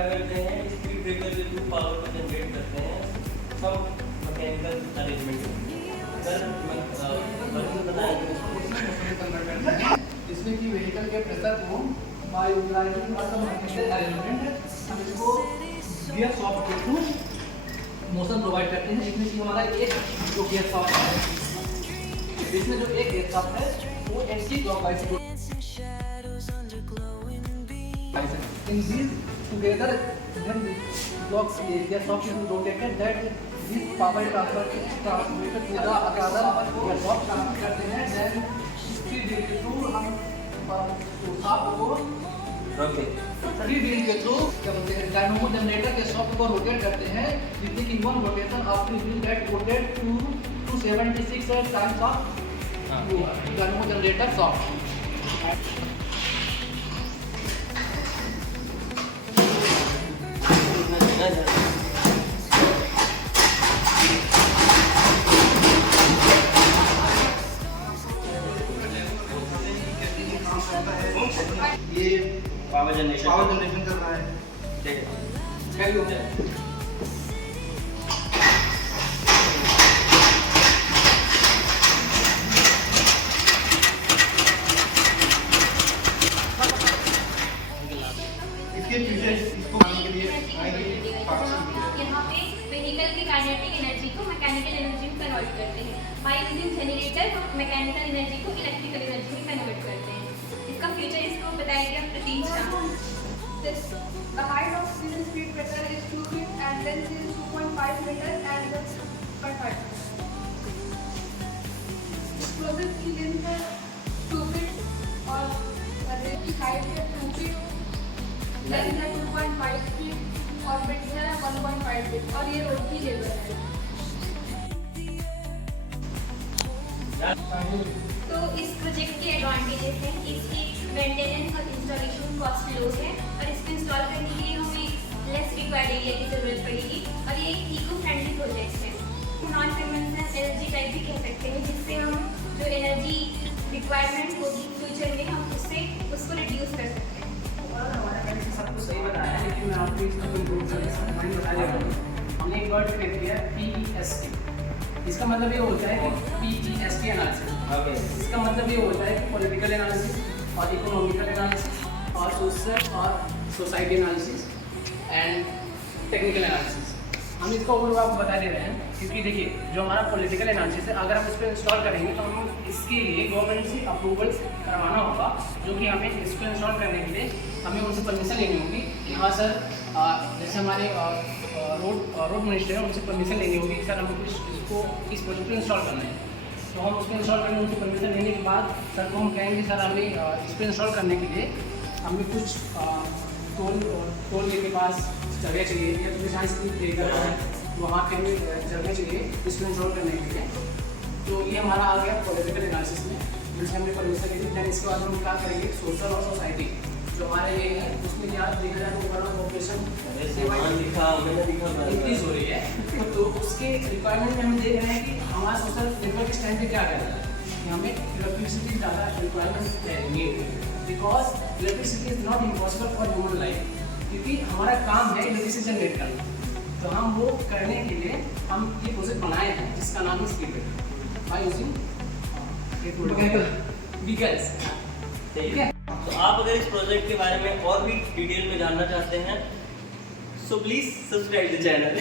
क्या करते हैं, स्पीड ब्रेकर के थ्रू पावर को जनरेट करते हैं सब मैकेनिकल अरेंजमेंट। इसमें कि व्हीकल के प्रेशर को by utilising some mechanical arrangement हम इसको गियर शॉफ्ट के थ्रू मोशन प्रोवाइड करते हैं। इसमें कि हमारा एक जो गियर शॉफ्ट है, इसमें जो एक गियर शॉफ्ट है वो anti clockwise in these together then the blocks gear soft is rotated that this power transfer transmitted to the other gear soft transfer करते हैं। then speed के थ्रू हम शाफ्ट को 30 डिग्री के थ्रू क्या बोलते हैं डायनामो जनरेटर के सॉफ्ट को रोटेट करते हैं, जिससे कि one rotation after wheel that rotate to 276 times of dynamo generator shaft. ये पावर जनरेशन कर रहा है। ठीक है, क्या हो गया इसके पीछे इसको बनाने के लिए यहाँ पे व्हीकल की काइनेटिक एनर्जी को मैकेनिकल एनर्जी में कन्वर्ट करते हैं। बाय यूजिंग जनरेटर हम मैकेनिकल एनर्जी को इलेक्ट्रिकल एनर्जी में कन्वर्ट करते हैं। इसका फीचर इसको बताएगा प्रतीक्षा। The height of ceiling speed breaker is 2 feet and length is 2.5 meters and the 0.5. Explosive की length है 2 feet और array की height है 2 feet, length है 2.5 feet और width है 1.5 feet और ये रोड की लेवल है। तो इस प्रोजेक्ट के एडवांटेजेस हैं, इसकी मेंटेनेंस और इंस्टॉलेशन कॉस्ट लो है और इसको इंस्टॉल करने के लिए हमें लेस रिक्वायर्ड एरिया की ज़रूरत पड़ेगी और ये एक इको फ्रेंडली प्रोजेक्ट है। नॉन कन्वेंशनल एनर्जी टाइप भी कह सकते हैं, जिससे हम जो एनर्जी रिक्वायरमेंट होगी फ्यूचर में हम उसको रिड्यूस कर सकते हैं। और हमारा पहले से सब कुछ सही बताया है, लेकिन मैं आपको इसको इम्प्रूव करके समझाने बता दे रहा हूँ। हमने एक वर्ड क्रिएट किया PEST। इसका मतलब ये होता है कि PEST एनालिसिस। इसका मतलब ये होता है कि पॉलिटिकल एनालिसिस और इकोनॉमिकल एनालिसिस और सोशल और society analysis and technical analysis. हम इसका ओवरव्यू आपको बता दे रहे हैं, क्योंकि देखिए जो हमारा पॉलिटिकल एनालिसिस है, अगर हम इस पर इंस्टॉल करेंगे तो हम इसके लिए गवर्नमेंट से अप्रूवल करवाना होगा, जो कि हमें इसको इंस्टॉल करने के लिए हमें उनसे परमिशन लेनी होगी कि हाँ सर, जैसे हमारे रोड मिनिस्टर है उनसे परमिशन लेनी होगी कि सर हमको इसको इस प्रोजेक्ट को इंस्टॉल करना है। तो हम उसको इंस्टॉल करेंगे, उनसे परमिशन लेने के बाद सर को हम कहेंगे सर हमें इसको इंस्टॉल करने के लिए हमें कुछ टोल के पास जगह चाहिए या तो जहाँ स्पीड ब्रेकर है वहाँ पे हमें जगह चाहिए इसको इंस्टॉल करने के लिए। तो ये हमारा आ गया पॉलिटिकल एनालिसिस में, जिससे हमने परमिशन ली। दैन इसके बाद हम क्या करेंगे, सोशल और सोसाइटी जो हमारे ये है उसमें यहाँ देखा जाए तो ओवरऑल पॉपुलेशन इंक्रीज हो रही है, तो उसके रिक्वायरमेंट में हम देख रहे हैं कि हमारा सोशल नेटवर्क इस टाइम पे क्या कर रहा है कि हमें इलेक्ट्रिसिटी ज़्यादा रिक्वायरमेंट है, because electricity is not impossible for human life, क्योंकि हमारा काम है इलेक्ट्रिसिटी जनरेट करना। तो हम वो करने के लिए हम ये प्रोजेक्ट बनाए हैं जिसका नाम है speed breaker by using vehicles. ठीक है, तो आप अगर इस प्रोजेक्ट के बारे में और भी डिटेल में जानना चाहते हैं so please subscribe the channel.